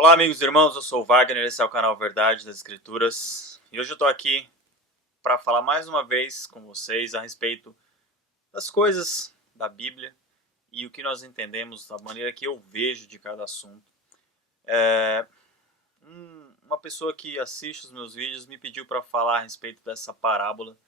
Olá, amigos e irmãos, eu sou o Wagner, esse é o canal Verdade das Escrituras e hoje eu estou aqui para falar mais uma vez com vocês a respeito das coisas da Bíblia e o que nós entendemos, da maneira que eu vejo de cada assunto. Uma pessoa que assiste os meus vídeos me pediu para falar a respeito dessa parábola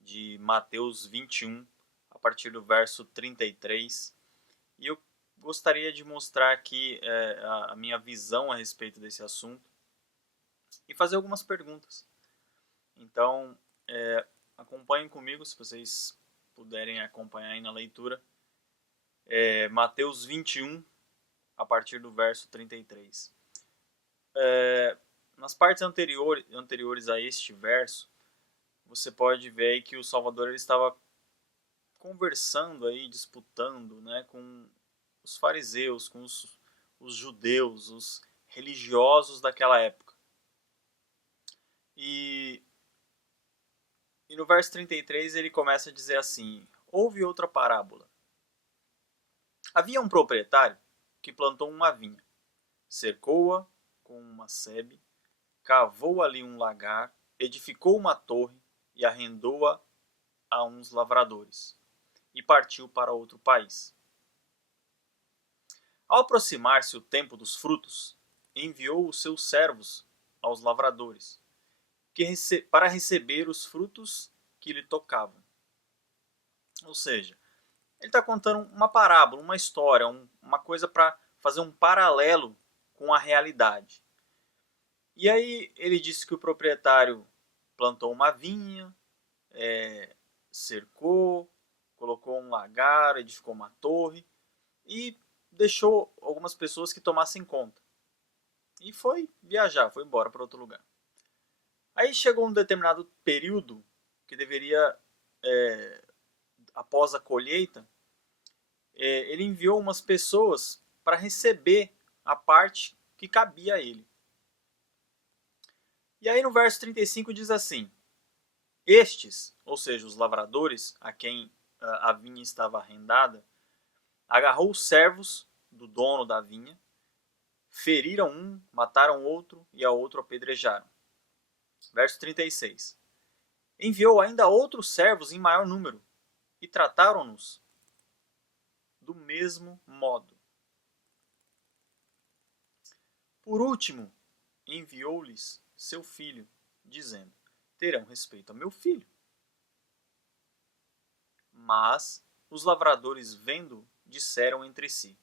de Mateus 21, a partir do verso 33, e eu gostaria de mostrar aqui a minha visão a respeito desse assunto e fazer algumas perguntas. Então, acompanhem comigo, se vocês puderem acompanhar aí na leitura. Mateus 21, a partir do verso 33. Nas partes anteriores a este verso, você pode ver aí que o Salvador ele estava conversando, aí, disputando, né, com os fariseus, com os judeus, os religiosos daquela época. E no verso 33 ele começa a dizer assim: houve outra parábola. Havia um proprietário que plantou uma vinha, cercou-a com uma sebe, cavou ali um lagar, edificou uma torre e arrendou-a a uns lavradores, e partiu para outro país. Ao aproximar-se o tempo dos frutos, enviou os seus servos aos lavradores, para receber os frutos que lhe tocavam. Ou seja, ele está contando uma parábola, uma história, uma coisa para fazer um paralelo com a realidade. E aí ele disse que o proprietário plantou uma vinha, cercou, colocou um lagar, edificou uma torre e deixou algumas pessoas que tomassem conta. E foi viajar, foi embora para outro lugar. Aí chegou um determinado período que deveria, após a colheita, ele enviou umas pessoas para receber a parte que cabia a ele. E aí no verso 35 diz assim: estes, ou seja, os lavradores, a quem a vinha estava arrendada, agarrou os servos do dono da vinha, feriram um, mataram outro e a outro apedrejaram. Verso 36. Enviou ainda outros servos em maior número e trataram-nos do mesmo modo. Por último, enviou-lhes seu filho, dizendo: terão respeito a meu filho. Mas os lavradores, vendo, disseram entre si: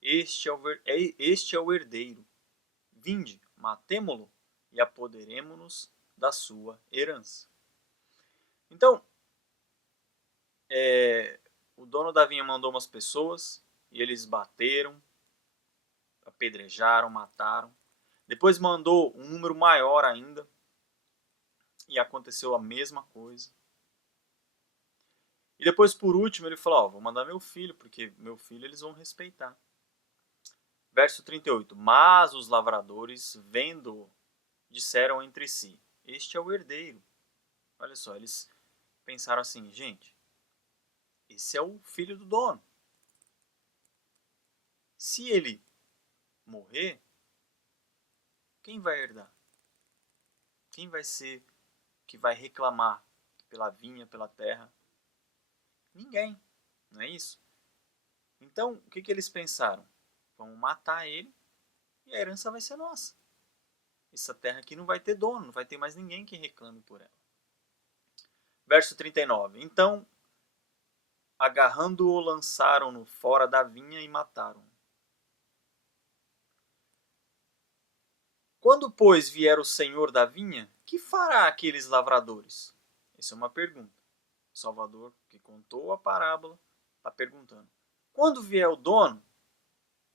este é o herdeiro. Vinde, matemo-lo e apoderemo-nos da sua herança. Então, o dono da vinha mandou umas pessoas e eles bateram, apedrejaram, mataram. Depois mandou um número maior ainda e aconteceu a mesma coisa. E depois, por último, ele falou: vou mandar meu filho, porque meu filho eles vão respeitar. Verso 38. Mas os lavradores, vendo, disseram entre si: este é o herdeiro. Olha só, eles pensaram assim: gente, esse é o filho do dono. Se ele morrer, quem vai herdar? Quem vai ser que vai reclamar pela vinha, pela terra? Ninguém, não é isso? Então, o que eles pensaram? Vamos matar ele e a herança vai ser nossa. Essa terra aqui não vai ter dono, não vai ter mais ninguém que reclame por ela. Verso 39. Então, agarrando-o, lançaram-no fora da vinha e mataram-no. Quando, pois, vier o senhor da vinha, que fará aqueles lavradores? Essa é uma pergunta. O Salvador, que contou a parábola, está perguntando. Quando vier o dono,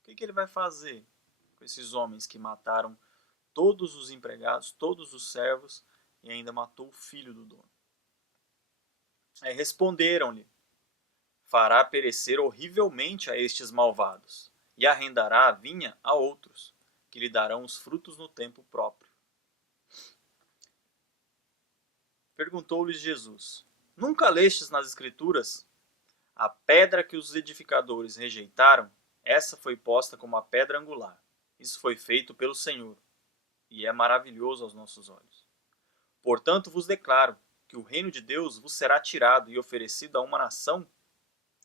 o que ele vai fazer com esses homens que mataram todos os empregados, todos os servos e ainda matou o filho do dono? Aí responderam-lhe: fará perecer horrivelmente a estes malvados e arrendará a vinha a outros, que lhe darão os frutos no tempo próprio. Perguntou-lhes Jesus: nunca lestes nas Escrituras? A pedra que os edificadores rejeitaram, essa foi posta como a pedra angular. isso foi feito pelo Senhor, e é maravilhoso aos nossos olhos. Portanto vos declaro que o reino de Deus vos será tirado e oferecido a uma nação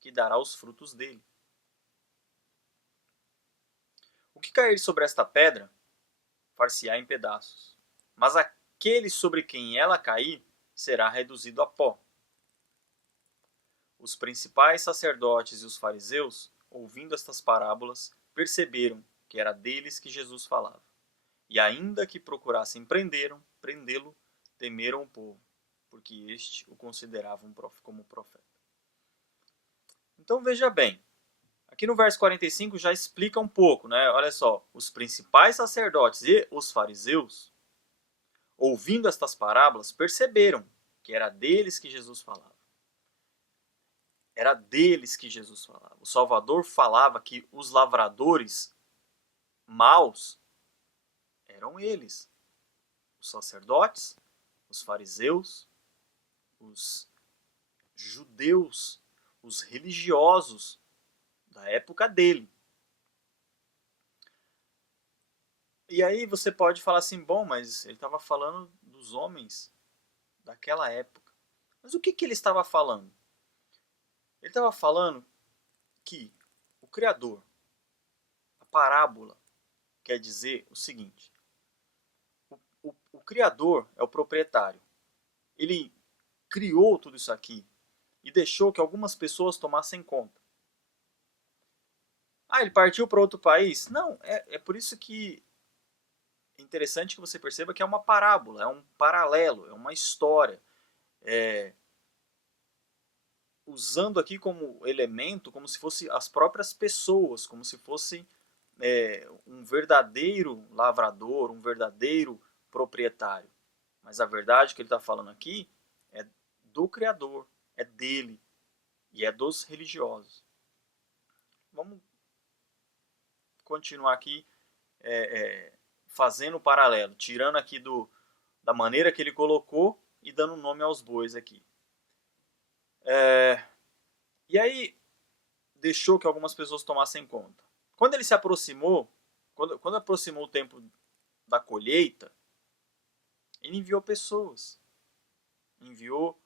que dará os frutos dele. O que cair sobre esta pedra, far-se-á em pedaços, mas aquele sobre quem ela cair será reduzido a pó. Os principais sacerdotes e os fariseus, ouvindo estas parábolas, perceberam que era deles que Jesus falava. E ainda que procurassem prendê-lo, temeram o povo, porque este o considerava como profeta. Então veja bem, aqui no verso 45 já explica um pouco, né? Olha só, os principais sacerdotes e os fariseus, ouvindo estas parábolas, perceberam que era deles que Jesus falava. Era deles que Jesus falava. O Salvador falava que os lavradores maus eram eles. Os sacerdotes, os fariseus, os judeus, os religiosos da época dele. E aí você pode falar assim, bom, mas ele estava falando dos homens daquela época. Mas o que ele estava falando? Ele estava falando que o Criador, a parábola, quer dizer o seguinte: o Criador é o proprietário. Ele criou tudo isso aqui e deixou que algumas pessoas tomassem conta. Ah, ele partiu para outro país? Não, é por isso que é interessante que você perceba que é uma parábola, é um paralelo, é uma história. Usando aqui como elemento, como se fosse as próprias pessoas, como se fosse um verdadeiro lavrador, um verdadeiro proprietário. Mas a verdade que ele está falando aqui é do Criador, é dele e é dos religiosos. Vamos continuar aqui fazendo o paralelo, tirando aqui da maneira que ele colocou e dando nome aos bois aqui. E aí deixou que algumas pessoas tomassem conta. Quando ele se aproximou, quando aproximou o tempo da colheita, ele enviou pessoas, enviou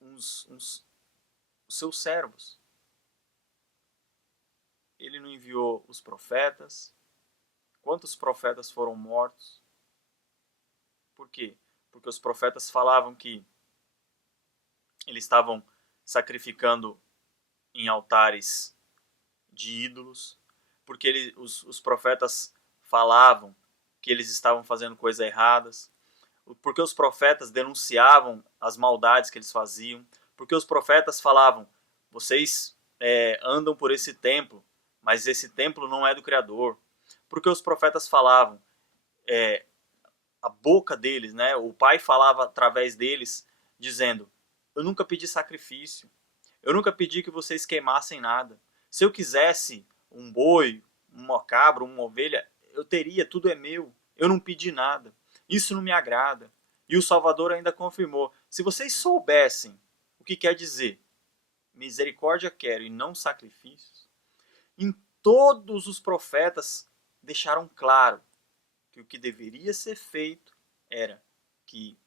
os seus servos. Ele não enviou os profetas. Quantos profetas foram mortos? Por quê? Porque os profetas falavam que eles estavam sacrificando em altares de ídolos, porque os profetas falavam que eles estavam fazendo coisas erradas, porque os profetas denunciavam as maldades que eles faziam, porque os profetas falavam, vocês andam por esse templo, mas esse templo não é do Criador. Porque os profetas falavam, a boca deles, né, o Pai falava através deles, dizendo, eu nunca pedi sacrifício, eu nunca pedi que vocês queimassem nada. Se eu quisesse um boi, uma cabra, uma ovelha, eu teria, tudo é meu. Eu não pedi nada. Isso não me agrada. E o Salvador ainda confirmou, se vocês soubessem o que quer dizer, misericórdia quero e não sacrifícios, em todos os profetas deixaram claro que o que deveria ser feito era que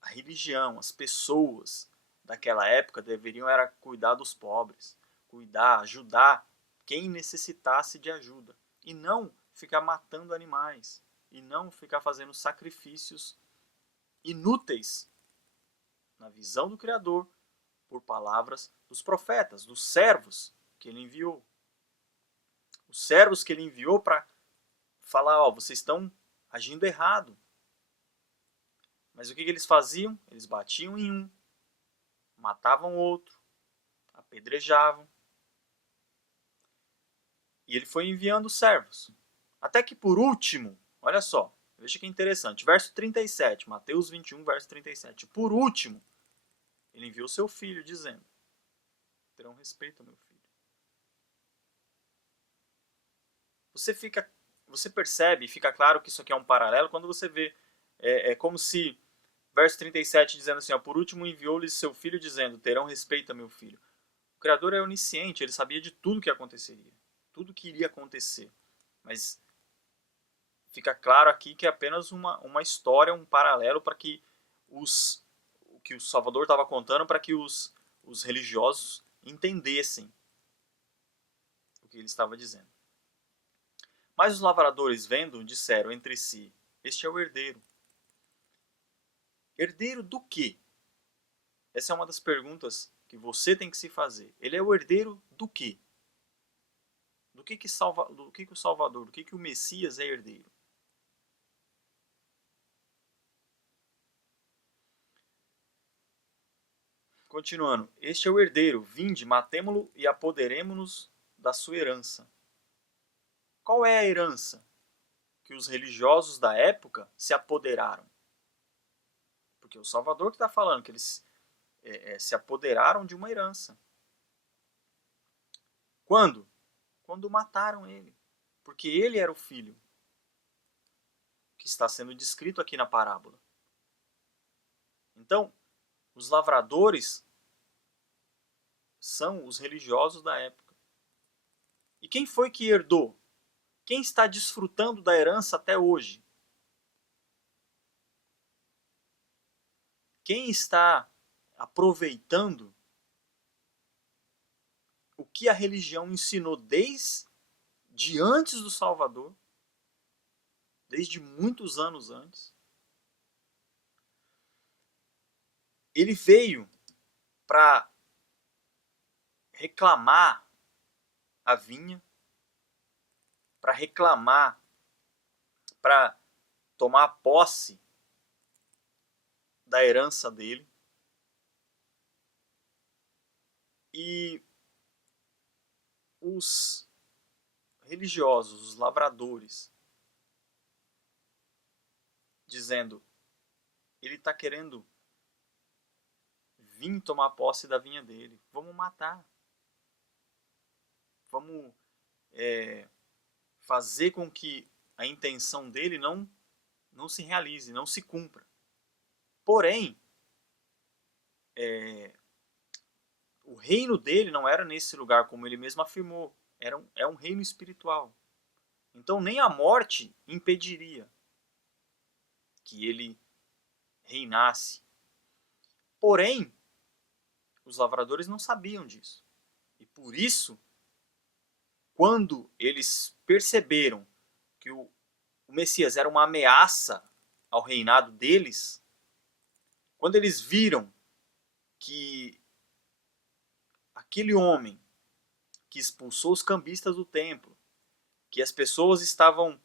a religião, as pessoas daquela época deveriam era cuidar dos pobres, cuidar, ajudar quem necessitasse de ajuda e não ficar matando animais e não ficar fazendo sacrifícios inúteis na visão do Criador por palavras dos profetas, dos servos que ele enviou. Os servos que ele enviou para falar, vocês estão agindo errado. Mas o que eles faziam? Eles batiam em um, matavam outro, apedrejavam. E ele foi enviando servos. Até que por último, olha só, veja que interessante, verso 37, Mateus 21, verso 37. Por último, ele enviou seu filho, dizendo, terão respeito ao meu filho. Você percebe, fica claro que isso aqui é um paralelo, quando você vê, é como se, verso 37 dizendo assim, por último enviou-lhes seu filho, dizendo, terão respeito ao meu filho. O Criador é onisciente, ele sabia de tudo que aconteceria, tudo que iria acontecer. Mas fica claro aqui que é apenas uma história, um paralelo para que o que o Salvador estava contando para que os religiosos entendessem o que ele estava dizendo. Mas os lavradores, vendo, disseram entre si: Este é o herdeiro. Herdeiro do quê? Essa é uma das perguntas que você tem que se fazer. Ele é o herdeiro do quê? Do que o Salvador, do que o Messias é herdeiro? Continuando, este é o herdeiro, vinde, matemo-lo e apoderemo-nos da sua herança. Qual é a herança que os religiosos da época se apoderaram? Porque o Salvador que está falando que eles se apoderaram de uma herança. Quando? Quando mataram ele. Porque ele era o filho que está sendo descrito aqui na parábola. Então, os lavradores são os religiosos da época. E quem foi que herdou? Quem está desfrutando da herança até hoje? Quem está aproveitando o que a religião ensinou desde antes do Salvador, desde muitos anos antes? Ele veio para reclamar a vinha, para reclamar, para tomar posse da herança dele. E os religiosos, os lavradores, dizendo: ele está querendo vir tomar posse da vinha dele, vamos matar, vamos fazer com que a intenção dele não se realize, não se cumpra. Porém, o reino dele não era nesse lugar, como ele mesmo afirmou, é um reino espiritual. Então nem a morte impediria que ele reinasse. Porém, os lavradores não sabiam disso. E por isso, quando eles perceberam que o Messias era uma ameaça ao reinado deles, quando eles viram que aquele homem que expulsou os cambistas do templo, que as pessoas estavam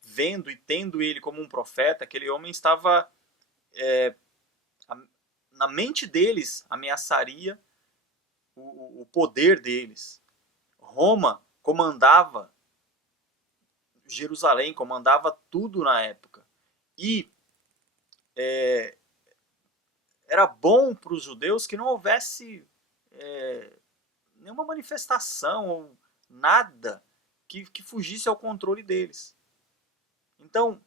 vendo e tendo ele como um profeta, aquele homem estava, na mente deles, ameaçaria o poder deles. Roma comandava Jerusalém, comandava tudo na época. E era bom para os judeus que não houvesse nenhuma manifestação ou nada que fugisse ao controle deles. Então,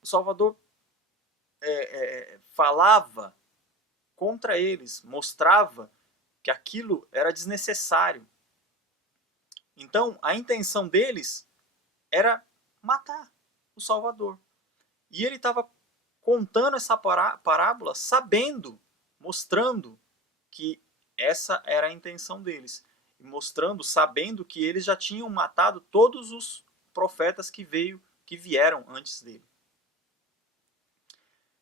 o Salvador falava contra eles, mostrava que aquilo era desnecessário. Então, a intenção deles era matar o Salvador. E ele estava contando essa parábola sabendo, mostrando que essa era a intenção deles. E mostrando, sabendo que eles já tinham matado todos os profetas que vieram antes dele.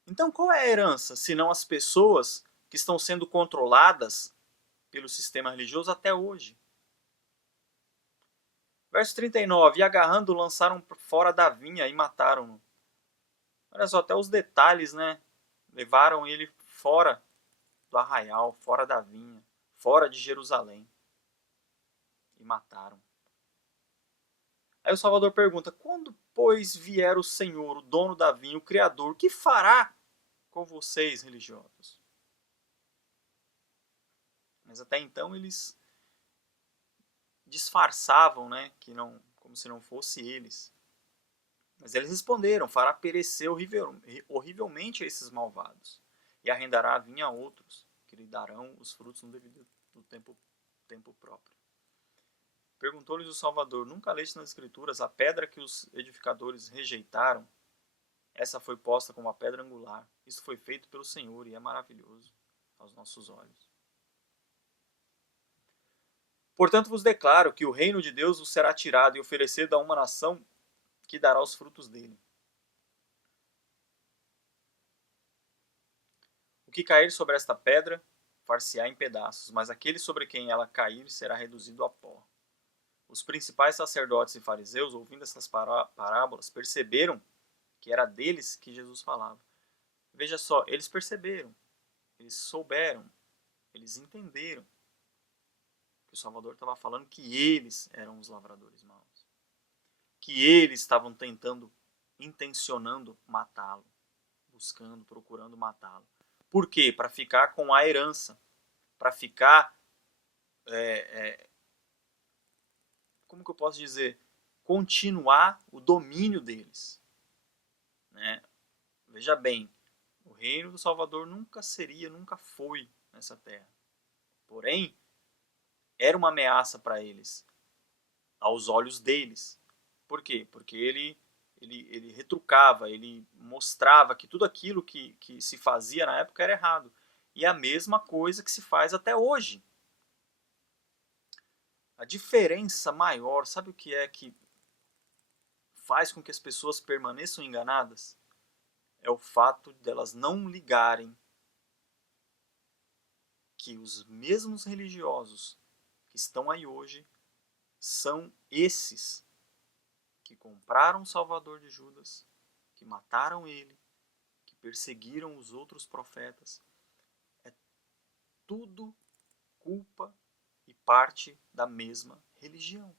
Então qual é a herança, senão as pessoas que estão sendo controladas pelo sistema religioso até hoje? Verso 39, e agarrando, lançaram fora da vinha e mataram-no. Olha só, até os detalhes, né? Levaram ele fora do arraial, fora da vinha, fora de Jerusalém. E mataram. Aí o Salvador pergunta, quando, pois, vier o Senhor, o dono da vinha, o Criador, o que fará com vocês, religiosos? Mas até então eles disfarçavam, né, que não, como se não fosse eles. Mas eles responderam, fará perecer horrivelmente esses malvados, e arrendará a vinha a outros, que lhe darão os frutos no devido do tempo próprio. Perguntou-lhes o Salvador: nunca leste nas Escrituras a pedra que os edificadores rejeitaram? Essa foi posta como a pedra angular. Isso foi feito pelo Senhor e é maravilhoso aos nossos olhos. Portanto vos declaro que o reino de Deus vos será tirado e oferecido a uma nação que dará os frutos dele. O que cair sobre esta pedra far-se-á em pedaços, mas aquele sobre quem ela cair será reduzido a pó. Os principais sacerdotes e fariseus, ouvindo essas parábolas, perceberam que era deles que Jesus falava. Veja só, eles perceberam, eles souberam, eles entenderam que o Salvador estava falando que eles eram os lavradores maus. Que eles estavam tentando, intencionando matá-lo, buscando, procurando matá-lo. Por quê? Para ficar com a herança, para ficar, como que eu posso dizer, continuar o domínio deles. Né? Veja bem, o reino do Salvador nunca seria, nunca foi nessa terra. Porém, era uma ameaça para eles, aos olhos deles. Por quê? Porque ele retrucava, ele mostrava que tudo aquilo que se fazia na época era errado. E a mesma coisa que se faz até hoje. A diferença maior, sabe o que é que faz com que as pessoas permaneçam enganadas? É o fato delas não ligarem que os mesmos religiosos que estão aí hoje são esses que compraram o Salvador de Judas, que mataram ele, que perseguiram os outros profetas. É tudo culpa e parte da mesma religião.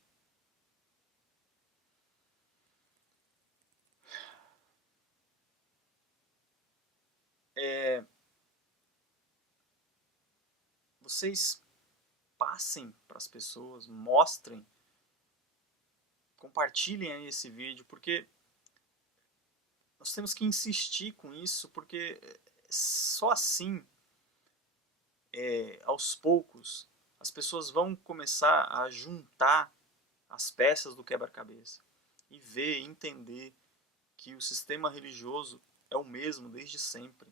Vocês passem para as pessoas, mostrem, compartilhem aí esse vídeo, porque nós temos que insistir com isso, porque só assim, aos poucos, as pessoas vão começar a juntar as peças do quebra-cabeça e ver, entender que o sistema religioso é o mesmo desde sempre.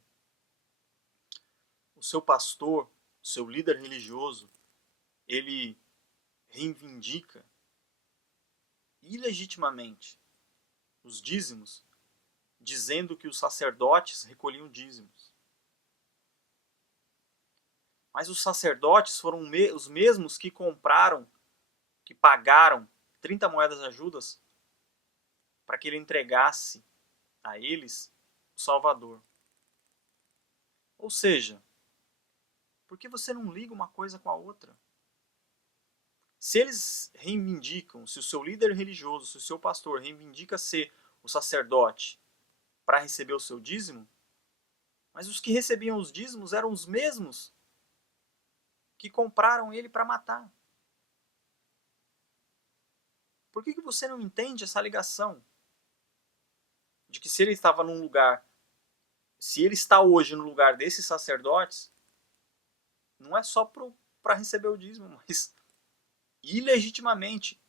O seu pastor, o seu líder religioso, ele reivindica ilegitimamente os dízimos, dizendo que os sacerdotes recolhiam dízimos. Mas os sacerdotes foram os mesmos que compraram, que pagaram 30 moedas a Judas para que ele entregasse a eles o Salvador. Ou seja, por que você não liga uma coisa com a outra? Se eles reivindicam, se o seu líder religioso, se o seu pastor reivindica ser o sacerdote para receber o seu dízimo, mas os que recebiam os dízimos eram os mesmos que compraram ele para matar. Por que você não entende essa ligação? De que se ele estava num lugar, se ele está hoje no lugar desses sacerdotes, não é só para receber o dízimo, mas ilegitimamente,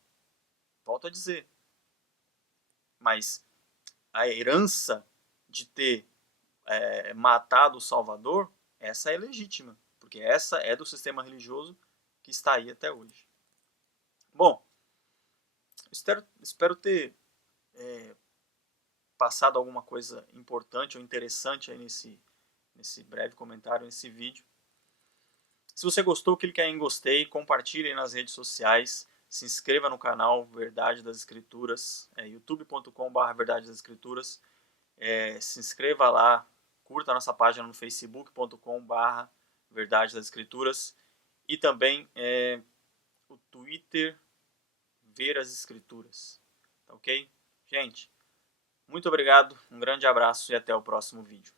volto a dizer. Mas a herança de ter matado o Salvador, essa é legítima, porque essa é do sistema religioso que está aí até hoje. Bom, espero ter passado alguma coisa importante ou interessante aí nesse breve comentário, nesse vídeo. Se você gostou, clique aí em gostei, compartilhe nas redes sociais, se inscreva no canal Verdade das Escrituras, youtube.com/Verdade das Escrituras, se inscreva lá, curta a nossa página no facebook.com/Verdade das Escrituras e também o Twitter Ver as Escrituras, tá ok? Gente, muito obrigado, um grande abraço e até o próximo vídeo.